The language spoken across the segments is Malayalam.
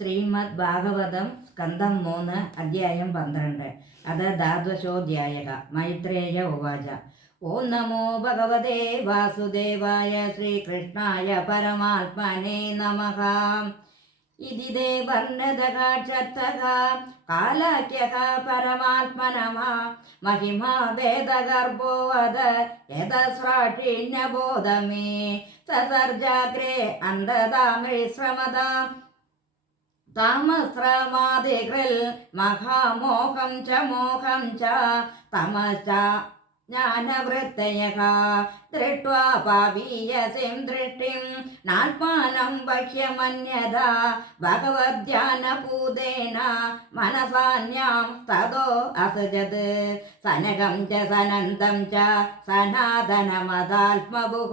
ശ്രീമദ് ഭാഗവതം സ്കന്ധം 3 അധ്യായം 12 അത ദ്വാദശോധ്യായ മൈത്രേയ ഉവാച ഓം നമോ ഭഗവതേ വാസുദേവായ ശ്രീകൃഷ്ണായ പരമാത്മനേ നമഃ ഇതി ദേവർണദകാക്ഷത്തഃ കാലാഖ്യഃ പരമാത്മനഃ മഹിമാ വേദഗർഭോ വദ യതസ്രാഠിന്യബോധമേ സസർജാഗ്രേ അന്ധതാമൃശ്രമതാം താമസ്രമാദികൃൽ മഹാമോഹം ച തമശ്ച ജ്ഞാനവൃത്തയഃ ദൃഷ്ട്വാ പാപീയസിം ദൃഷ്ടിം നാത്മാനം ബഹ്യമന്യഥാ ഭഗവദ്ധ്യാനപൂതേന മനസാന്യാം തതോ അസജത് സനകം ച സനന്ദം ച സനാതനമതാത്മഭുഃ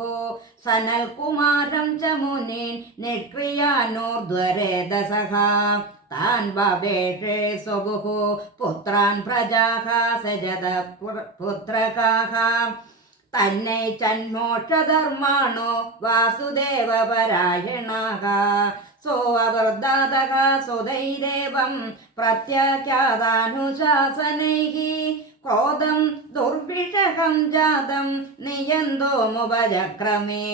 സനൽകുമാരം ച മുനീൻ നിഷ്ക്രിയാനോർധ്വരേതസഃ താൻ ബഭേഷേ സ്വഭുഃ പുത്രാൻ പ്രജാഃ സജത പുത്രകാഃ തന്നൈ ചന്മോക്ഷധർമാണോ വാസുദേവപരായണാഃ സോ അവൃദ്ധാതഃ സുധൈരേവം പ്രത്യാഖ്യാതാനുശാസനൈഃ ക്രോധം ദുർവിഷഹം ജാതം നിയന്തോമുപചക്രമേ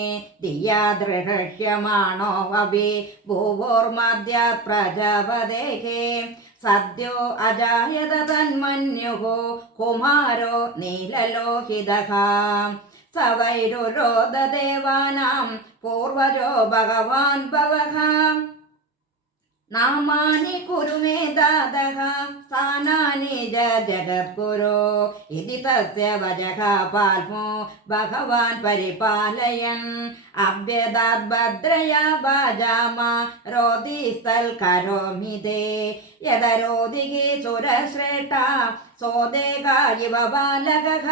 ദിയാദൃഹ്യമാണോ അഭി ഭൂവോർമദ്യാത് പ്രജാപതേഃ സദ്യോ അജായത തന്മന്യുഃ കുമാരോ നീലലോഹിതഃ സ വൈരുരോധദേവാനാം പൂർവജോ ഭഗവാൻ ഭവഃ നാമാനി കുരു മേ ദാതഃ സ്ഥാനാനി ജഗദ്ഗുരോ ഇതി തസ്യ വചഃ പാൽമോ ഭഗവാൻ പരിപാലയൻ അഭ്യദാത് ഭദ്രയാ വാജാമ രോധിസ്ഥൽ കരോമി തേ യദരോധികി സുരശ്രേഷ്ഠ സോദേകാ ഇവ ബാലകഃ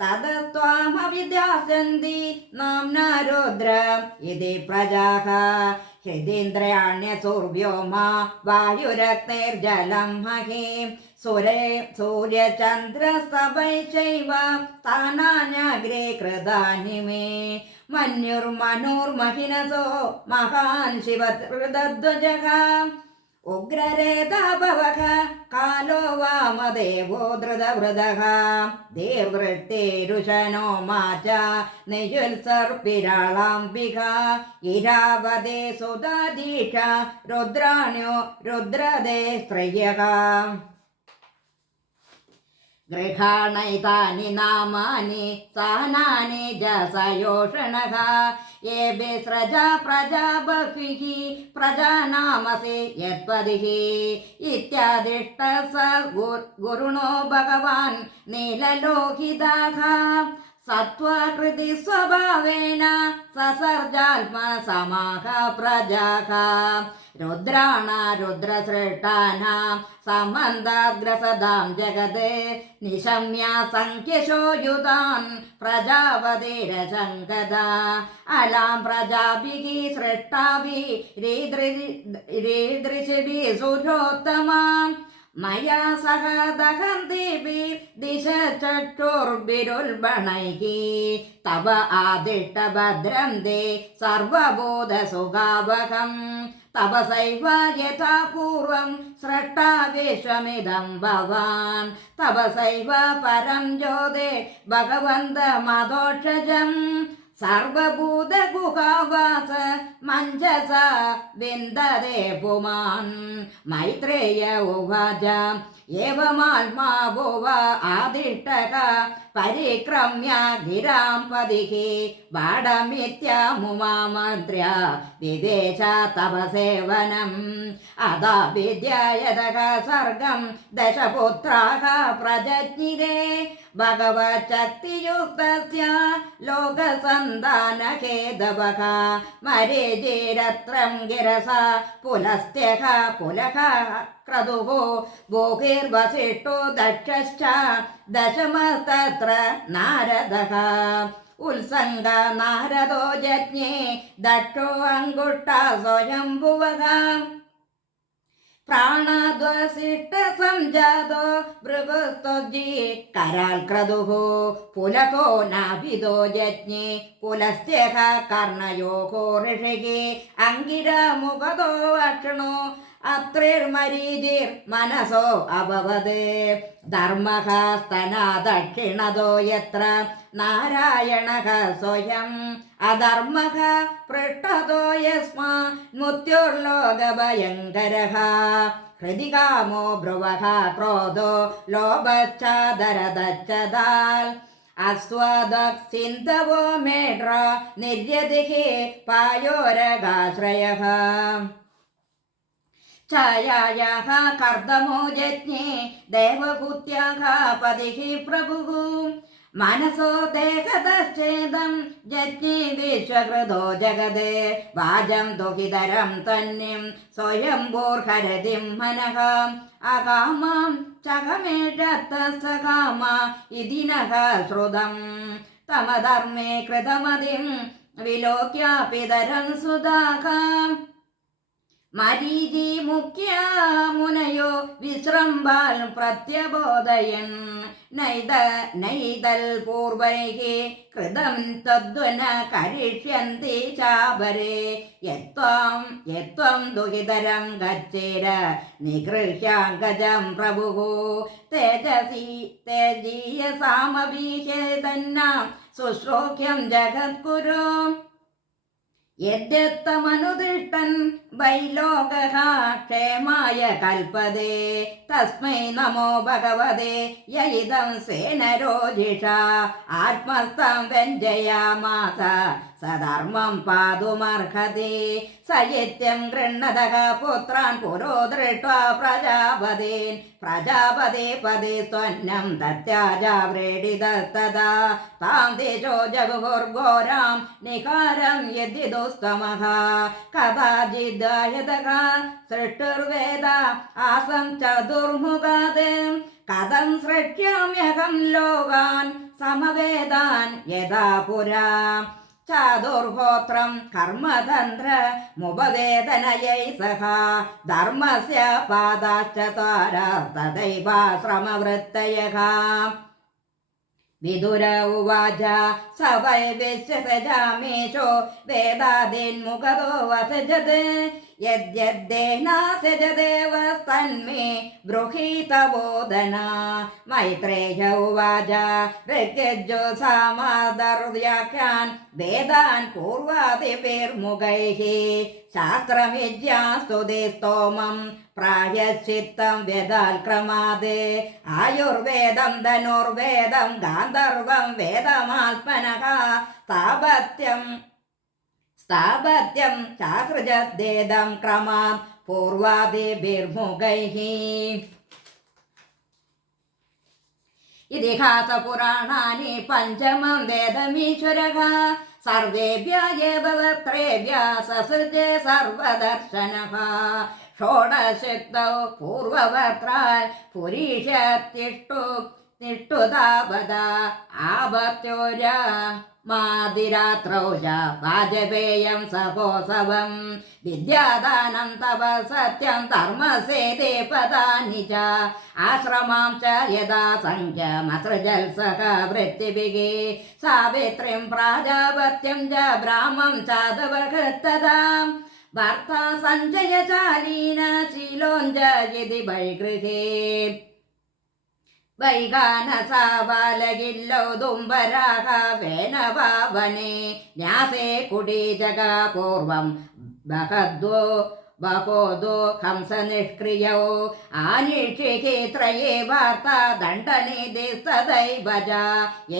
തദത്വാമവിദ്യാസന്തി നാംനാ രുദ്ര ഇതി പ്രജാഃ ഹൃദീന്ദ്രയാണ്യസൂർവ്യോമാ വായുരഗ്നിർജലം മഹീം സൂര്യചന്ദ്രസ്തഭൈശ്ചൈവ സ്ഥാനാന്യഗ്രേ കൃതാനി മേ മന്യുർമനുർമഹിനസോ മഹാൻ ശിവഹൃദധ്വജഃ ഉഗ്രരേതാ ഭവഃ കാലോ വാമദേവോ ധൃതവൃതഃ ദീർവൃത്തേരുശനോ മാച നിജുൽസർപ്പിരാളാംബിക ഇരാവതേ സുധാധീഷ രുദ്രാണ്യോ രുദ്രദേ സ്ത്രയഃ ഗൃഹാണൈതാനി നാമാനി സഹനാനി ജസയോഷണഃ യേഭി സ്രജാ പ്രജാ ബഹ്വിഃ പ്രജാനാമസി യത്പതിഃ ഇത്യാദിഷ്ട സ ഗുരുണോ ഭഗവാൻ നീലലോഹിതഃ സത്വകൃതി സ്വഭാവേന സസർജാത്മസമാഃ പ്രജാഃ രുദ്രാണ രുദ്രസൃഷ്ടാനാം സമന്താഗ്രസദാം ജഗത് നിശമ്യ സംഖ്യശോ യുതാൻ പ്രജാപതിരശങ്കദ അലാം പ്രജാഭിഃ സൃഷ്ടാഭിരീദൃശിഭിः സുരോത്തമാം മയാ സഹ ദഹന്തിഭിः ദിശചക്ഷുർഭിരുൽബണൈഃ തവ ആദിഷ്ട ഭദ്രം ദേ സർവബോധസുഖാവഹം തപസൈവ യഥാ പൂർവം സ്രഷ്ടാ വിശ്വമിദം ഭവാൻ തപസൈവ പരം ജ്യോതി ഭഗവന്തമദോക്ഷജം സർവഭൂതഗുഹാവാസ മഞ്ജസ വിന്ദതേ പുമാൻ മൈത്രേയ ഉവാച ഏവമാത്മാ ഭുവ ആദിഷ്ടഃ പരിക്രമ്യ ഗിരാം പതിഃ ബാഡമിത്യാമുമാമന്ത്ര്യ വിദേശ തപസേവനം അതാ വിദ്യായതഃ സർഗം ദശപുത്രാः പ്രജജ്ഞിരേ ഭഗവച്ഛക്തിയുക്തസ്യ ലോകസന്ധാനഖേദവഃ മരീചിരത്രം ഗിരസ പുലസ്ത്യഃ പുലഃ ക്രതുഃ ഭോഗിർവസിഷ്ഠോ ദക്ഷശ്ച ദശമസ്തത്ര നാരദഃ ഉത്സംഗ നാരദോ ജജ്ഞേ ദക്ഷോ അങ്കുഷ്ട സ്വയംഭുവഃ പ്രാണദ്വസിഷ്ഠ जातो भृगुस्तुजी कराल क्रतुः पुलको नाभिदो यज्ञे पुलस्त्यः कर्णयोः ऋषिः अङ्गिरमुखतो अक्षणो अत्रिर्मरीचिर्मनसो अभवत् धर्मः स्तना दक्षिणतो यत्र नारायणः स्वयम् अधर्मः पृष्ठतो यस्मान्मृत्युर्लोकभयङ्करः हृदि कामो भ्रुवः क्रोधो लोभश्चादरदच्छदाल् अस्वदक्सिन्धवो मेढ्र निर्यतिः पायोरगाश्रयः छायायाः कर्दमो यज्ञे देवभूत्याः पतिः प्रभुः मनसो देहतश्चेदं यज्ञे विश्वकृतो जगदे वाजं दुहितरं तन्निं स्वयंभूर्हरतिं मनः अकामां चकमेषत्तसकामा इति नः श्रुतं तमधर्मे कृतमतिं विलोक्य पितरं सुधाकाम् मरीचि मुख्या मुनयो विश्रम्भान् प्रत्यबोधयन् नैदल् पूर्वैः कृतं तद्वन करिष्यन्ति चापरे यत्त्वं दुहितरं गच्छेर निगृह्याङ्गजं प्रभुः तेजीयसामभिषेदन्नां शुश्रूक्ष्यं जगद्गुरो यद्यत्तमनुदिष्टन् वैलोकः क्षेमाय कल्पते तस्मै नमो भगवते य इदं सेनरोजिषा आत्मस्थं व्यञ्जयामास सधर्मं पातुमर्हति स इत्यं गृह्णतः पुत्रान् पुरो दृष्ट्वा प्रजापते पदे त्वन्नं दत्याजाव्रेडितस्तदा तां तेजो जगुर्घोरां निकारं यद्विदुस्तमः कदाचिदायतः सृष्टुर्वेद आसं चतुर्मुखात् कथं सृष्ट्याम्यहं लोकान् समवेदान् यदा पुरा चादुर्होत्रं कर्मतन्त्रमुपवेदनयै सह धर्मस्य पादाश्चत्वार तदैवाश्रमवृत्तयः विदुर उवाच स वै विश्वसजामीशो वेदादीन्मुखतो वसजत् यद्यद्देनासजदेवस्तन्मे बृहीत बोधना मैत्रेय उवाच ऋग्यजो सामादर्व्याख्यान् वेदान् पूर्वादिभिर्मुखैः शास्त्रमिज्ञास्तु ते स्तोमं प्रायश्चित्तं वेदाल्क्रमात् आयुर्वेदं धनुर्वेदं गान्धर्वं वेदमात्मनः स्थापत्यं चासृजद्वेदं क्रमात् पूर्वादिभिर्मुखैः इतिहासपुराणानि पञ्चमं वेदमीश्वरः सर्वेभ्यः एव वक्त्रेभ्यः ससृजे सर्वदर्शनः षोडशक्तौ पूर्ववक्त्रान् पुरीषत्तिष्ठुतावदा आभत्योर्य मादिरात्रौ च वाजपेयं सहोत्सवं विद्यादानं तव सत्यं धर्मसेते पदानि च आश्रमां च यदा सङ्ख्यमसृजल् सह वृत्तिभिः सावित्रीं प्राजापत्यं च ब्राह्मं चादवहृत्तदा भर्ता सञ्जयशालीन शीलोञ्जयिति वैगृहे वैगानसा बालगिल्लौ दुम्बराः वेनवावने न्यासे कुटीजगा पूर्वं बहोदो हंसनिष्क्रियौ आनिक्षिके त्रये वार्ता दण्डनिधिस्तदैव च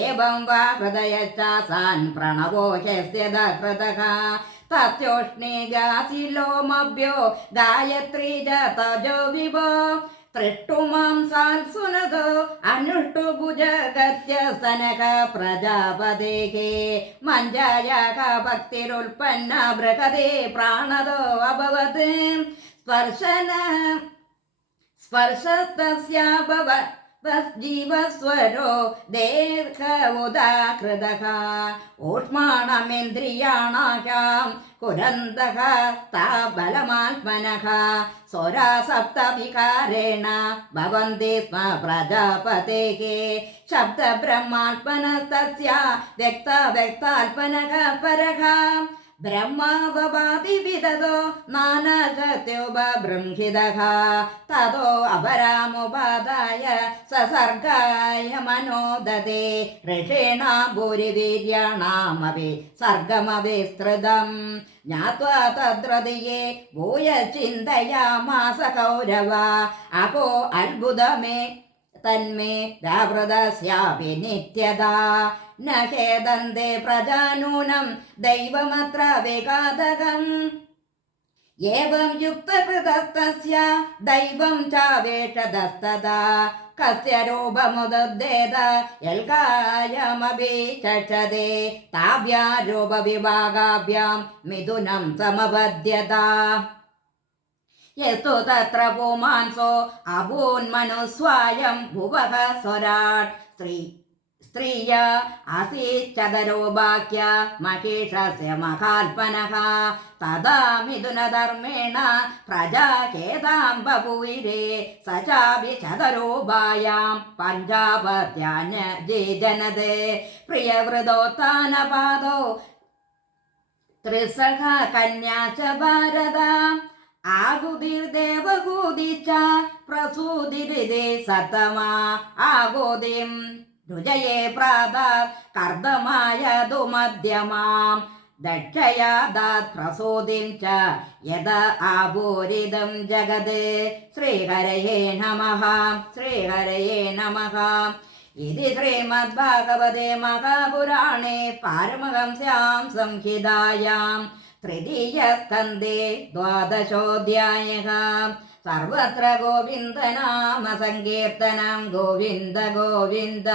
एवं वा हृदयश्चासान् प्रणवो ह्यस्य दकृतः तस्योष्णे गासिलोमभ्यो गायत्री च तजो विभो तृष्टुमां साल्सुनदो अनुष्टुभुजगत्यस्तनः प्रजापतेः मञ्जायाः भक्तिरुत्पन्ना बृहदे प्राणदो अभवत् स्पर्शस्तस्याभव ജീവസ്വരോ ദേഹോദാകൃതഃ ഊഷ്മാണമിന്ദ്രിയാണാം കുരന്തഃ താബലമാത്മനഃ സ്വരാ സപ്തവികാരേണ ഭവന്തി സ്മ പ്രജാപതേഃ ശബ്ദബ്രഹ്മാത്മനസ്തസ്യ വ്യക്താത്മനഃ പരഃ ബ്രഹ്മാവപാതിവിദതോ നാനാശത്യോപബൃംഹിതഃ തതോ അപരാമുപാദായ സസർഗായ മനോദദേ ഋഷീണാം ഭൂരിവീര്യാണാമപി സർഗമവിസ്തൃതം ജ്ഞാത്വാ തദ്രതിയെ ഭൂയ ചിന്തയാമാസ കൗരവ അഹോ അത്ഭുതമേ തന്മേ വ്യാവൃതസ്യാപി നിത്യതാ ന ഖേദന്തെ പ്രജാനൂനം ദൈവമത്ര വിഘാതകം ഏവം യുക്തകൃതസ്തസ്യ ദൈവം ചാവേഷതസ്തദാ കസ്യ രൂപമുദദ്ദേത യൽകായമപി ചക്ഷതേ താഭ്യാ രൂപവിഭാഗാഭ്യാം മിഥുനം സമപദ്യത യസ്തു തത്ര പുമാൻസോ അഭൂന്മനുസ്വായം ഭുവഃ സ്വരാട് സ്ത്രീയ ആസീച്ചതരോ ബാക്യ മഹേഷസ്യ മഹാത്മനഃ തദാ മിഥുനധർമ്മേണ പ്രജാ ഖേദാം ബഭൂവിരേ സ ചാപി ചതരോപായാം പഞ്ചാപത്യാന ജനതേ പ്രിയവൃതോത്ഥാനപാദോ ത്രിസഖ കന്യാ ച ഭാരത ആഹുതിർദേവഹൂതിച്ച പ്രസൂതിരിതേ സത്തമാ ആഗോദിം രുജയേ പ്രാതാത് കർദ്ദമായതു മധ്യമാം ദക്ഷയാദാത് പ്രസൂതിം ച യദ ആഭൂരിതം ജഗത് ശ്രീഹരയേ നമഃ ശ്രീഹരയേ നമഃ ഇതി ശ്രീമദ്ഭാഗവതേ മഹാപുരാണേ പാരമഹംസ്യാം സംഹിതായാം തൃതീയസ്കന്ധേ ദ്വാദശോऽധ്യായഃ സർവത്ര ഗോവിന്ദനാമ സങ്കീർത്തനം ഗോവിന്ദ ഗോവിന്ദ.